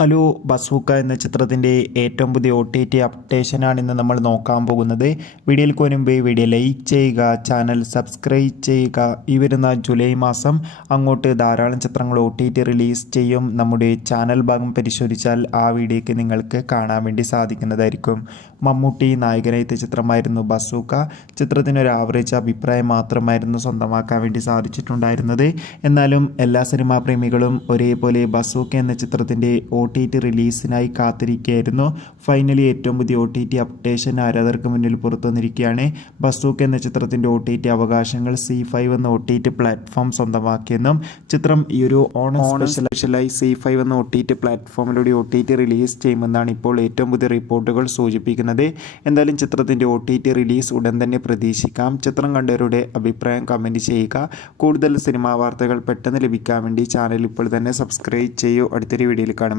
Hello bazooka എന്ന ചിത്രത്തിൻ്റെ ഏറ്റവും പുതിയ OTT അപ്ഡേഷനാണ് ഇന്ന് നമ്മൾ നോക്കാൻ പോകുന്നത്. വീഡിയോയിൽ മുൻപ് വീഡിയോ ലൈക്ക് ചെയ്യുക, ചാനൽ സബ്സ്ക്രൈബ് ചെയ്യുക. ഈ വരുന്ന ജൂലൈ മാസം അങ്ങോട്ട് ധാരാളം ചിത്രങ്ങൾ OTT റിലീസ് ചെയ്യും. നമ്മുടെ ചാനൽ ഭാഗം പരിശോധിച്ചാൽ ആ വീഡിയോയ്ക്ക് നിങ്ങൾക്ക് കാണാൻ വേണ്ടി സാധിക്കുന്നതായിരിക്കും. മമ്മൂട്ടി നായകനായ ചിത്രമായിരുന്നു ബസൂക്ക. ചിത്രത്തിന് ഒരു ആവറേജ് അഭിപ്രായം മാത്രമായിരുന്നു സ്വന്തമാക്കാൻ വേണ്ടി സാധിച്ചിട്ടുണ്ടായിരുന്നത്. എന്നാലും എല്ലാ സിനിമാ പ്രേമികളും ഒരേപോലെ ബസൂക്ക എന്ന ചിത്രത്തിൻ്റെ OTT റിലീസിനായി കാത്തിരിക്കുകയായിരുന്നു. ഫൈനലി ഏറ്റവും പുതിയ OTT അപ്ഡേഷൻ ആരാധകർക്ക് മുന്നിൽ പുറത്തു വന്നിരിക്കുകയാണ്. ബസൂക്ക എന്ന ചിത്രത്തിൻ്റെ OTT അവകാശങ്ങൾ C5 എന്ന OTT പ്ലാറ്റ്ഫോം സ്വന്തമാക്കിയെന്നും ചിത്രം ഈ ഒരു ഓണം സ്പെഷ്യലായി C5 എന്ന OTT പ്ലാറ്റ്ഫോമിലൂടെ OTT റിലീസ് ചെയ്യുമെന്നാണ് ഇപ്പോൾ ഏറ്റവും പുതിയ റിപ്പോർട്ടുകൾ സൂചിപ്പിക്കുന്നത്. എന്തായാലും ചിത്രത്തിൻ്റെ OTT റിലീസ് ഉടൻ തന്നെ പ്രതീക്ഷിക്കാം. ചിത്രം കണ്ടവരുടെ അഭിപ്രായം കമൻറ്റ് ചെയ്യുക. കൂടുതൽ സിനിമാ വാർത്തകൾ പെട്ടെന്ന് ലഭിക്കാൻ വേണ്ടി ചാനൽ ഇപ്പോൾ തന്നെ സബ്സ്ക്രൈബ് ചെയ്യൂ. അടുത്തൊരു വീഡിയോയിൽ കാണാം.